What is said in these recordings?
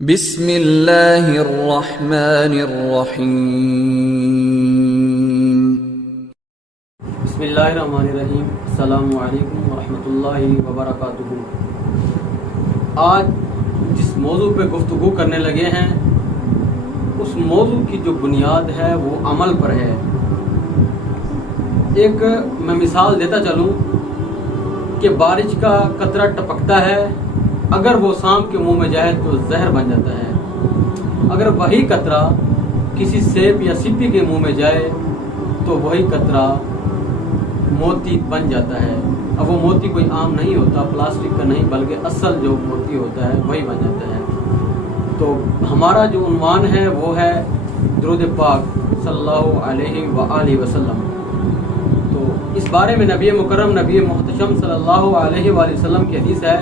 بسم اللہ الرحمن الرحیم۔ بسم اللہ الرحمن الرحیم۔ السلام علیکم ورحمۃ اللہ وبرکاتہ۔ آج جس موضوع پہ گفتگو کرنے لگے ہیں اس موضوع کی جو بنیاد ہے وہ عمل پر ہے۔ ایک میں مثال دیتا چلوں کہ بارش کا قطرہ ٹپکتا ہے، اگر وہ سانپ کے منہ میں جائے تو زہر بن جاتا ہے، اگر وہی قطرہ کسی سیب یا سپی کے منہ میں جائے تو وہی قطرہ موتی بن جاتا ہے۔ اب وہ موتی کوئی عام نہیں ہوتا، پلاسٹک کا نہیں، بلکہ اصل جو موتی ہوتا ہے وہی بن جاتا ہے۔ تو ہمارا جو عنوان ہے وہ ہے درود پاک صلی اللہ علیہ وآلہ وسلم۔ تو اس بارے میں نبی مکرم نبی محتشم صلی اللہ علیہ وآلہ وسلم کی حدیث ہے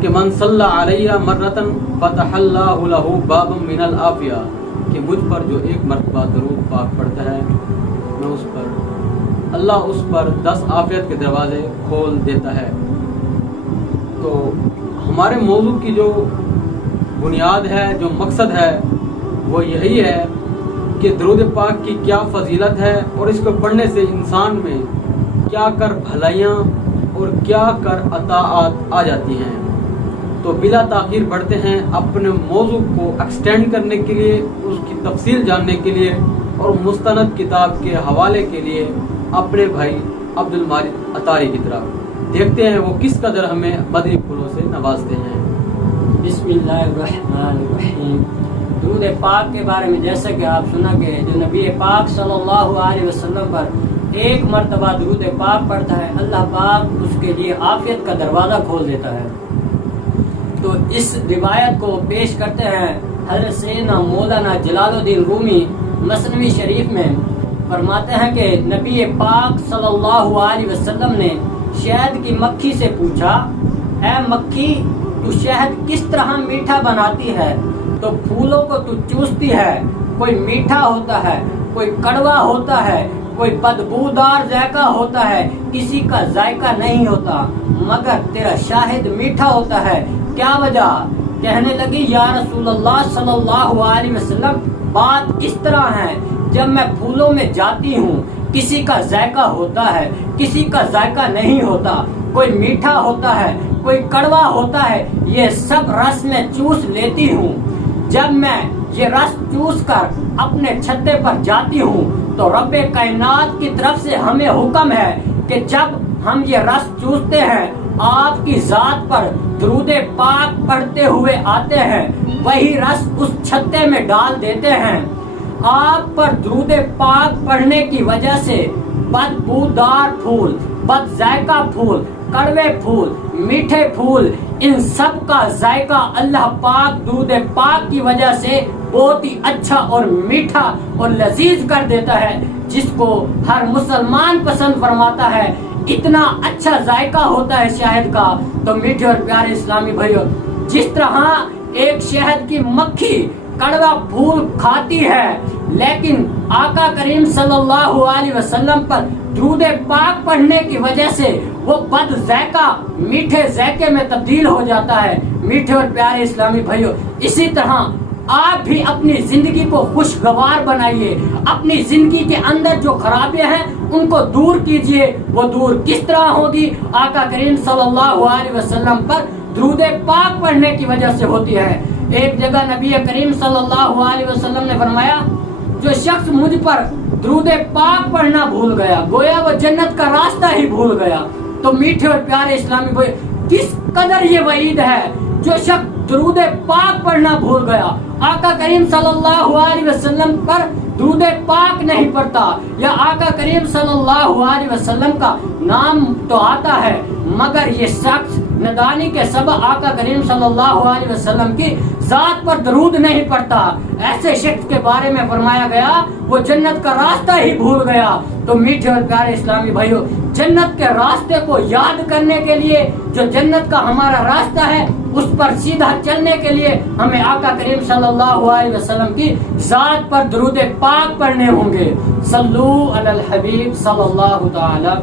کہ من صلی علیہ مرتن فتح اللہ لہ بابا من العافیہ، کہ مجھ پر جو ایک مرتبہ درود پاک پڑھتا ہے میں اس پر اللہ اس پر 10 عافیت کے دروازے کھول دیتا ہے۔ تو ہمارے موضوع کی جو بنیاد ہے، جو مقصد ہے وہ یہی ہے کہ درود پاک کی کیا فضیلت ہے اور اس کو پڑھنے سے انسان میں کیا کر بھلائیاں اور کیا کر عطاءات آ جاتی ہیں۔ تو بلا تاخیر بڑھتے ہیں اپنے موضوع کو ایکسٹینڈ کرنے کے لیے، اس کی تفصیل جاننے کے لیے اور مستند کتاب کے حوالے کے لیے اپنے بھائی عبد المالک اطاری کی طرف دیکھتے ہیں وہ کس قدر ہمیں مدنی پھولوں سے نوازتے ہیں۔ بسم اللہ الرحمن الرحیم۔ درود پاک کے بارے میں جیسا کہ آپ سنا کہ جو نبی پاک صلی اللہ علیہ وسلم پر ایک مرتبہ درود پاک پڑھتا ہے، اللہ پاک اس کے لیے عافیت کا دروازہ کھول دیتا ہے۔ تو اس روایت کو پیش کرتے ہیں حضرت سیدنا مولانا جلال الدین رومی مثنوی شریف میں، فرماتے ہیں کہ نبی پاک صلی اللہ علیہ وسلم نے شہد کی مکھی سے پوچھا، اے مکھی تو شہد کس طرح میٹھا بناتی ہے؟ تو پھولوں کو تو چوستی ہے، کوئی میٹھا ہوتا ہے، کوئی کڑوا ہوتا ہے، کوئی بدبودار ذائقہ ہوتا ہے، کسی کا ذائقہ نہیں ہوتا، مگر تیرا شہد میٹھا ہوتا ہے، کیا وجہ؟ کہنے لگی یا رسول اللہ صلی اللہ علیہ وسلم بات اس طرح ہے، جب میں پھولوں میں جاتی ہوں کسی کا ذائقہ ہوتا ہے، کسی کا ذائقہ نہیں ہوتا، کوئی میٹھا ہوتا ہے، کوئی کڑوا ہوتا ہے، یہ سب رس میں چوس لیتی ہوں۔ جب میں یہ رس چوس کر اپنے چھتے پر جاتی ہوں تو رب کائنات کی طرف سے ہمیں حکم ہے کہ جب ہم یہ رس چوستے ہیں آپ کی ذات پر درود پاک پڑھتے ہوئے آتے ہیں، وہی رس اس چھتے میں ڈال دیتے ہیں۔ آپ پر درود پاک پڑھنے کی وجہ سے بدبودار پھول، بد ذائقہ پھول، کڑوے پھول، میٹھے پھول، ان سب کا ذائقہ اللہ پاک درود پاک کی وجہ سے بہت ہی اچھا اور میٹھا اور لذیذ کر دیتا ہے، جس کو ہر مسلمان پسند فرماتا ہے۔ اتنا اچھا ذائقہ ہوتا ہے شہد کا۔ تو میٹھے اور پیارے اسلامی بھائیوں، جس طرح ایک شہد کی مکھی کڑوا پھول کھاتی ہے، لیکن آقا کریم صلی اللہ علیہ وسلم پر درود پاک پڑھنے کی وجہ سے وہ بد ذائقہ میٹھے ذائقے میں تبدیل ہو جاتا ہے۔ میٹھے اور پیارے اسلامی بھائیوں، اسی طرح آپ بھی اپنی زندگی کو خوشگوار بنائیے، اپنی زندگی کے اندر جو خرابیاں ہیں ان کو دور کیجئے۔ وہ دور کس طرح ہوگی؟ آقا کریم صلی اللہ علیہ وسلم پر درود پاک پڑھنے کی وجہ سے ہوتی ہے۔ ایک جگہ نبی کریم صلی اللہ علیہ وسلم نے فرمایا، جو شخص مجھ پر درود پاک پڑھنا بھول گیا گویا وہ جنت کا راستہ ہی بھول گیا۔ تو میٹھے اور پیارے اسلامی بھائی، کس قدر یہ وعید ہے، جو شخص درود پاک پڑھنا بھول گیا، آقا کریم صلی اللہ علیہ وسلم پر درود پاک نہیں پڑھتا، یا آقا کریم صلی اللہ علیہ وسلم کا نام تو آتا ہے مگر یہ شخص ندانی کے سبب آقا کریم صلی اللہ علیہ وسلم کی ذات پر درود نہیں پڑھتا، ایسے شخص کے بارے میں فرمایا گیا وہ جنت کا راستہ ہی بھول گیا۔ تو میٹھے اور پیارے اسلامی بھائیوں، جنت کے راستے کو یاد کرنے کے لیے، جو جنت کا ہمارا راستہ ہے اس پر سیدھا چلنے کے لیے ہمیں آقا کریم صلی اللہ علیہ وسلم کی ذات پر درود پاک پڑھنے ہوں گے۔ صلو علی الحبیب صلی اللہ تعالی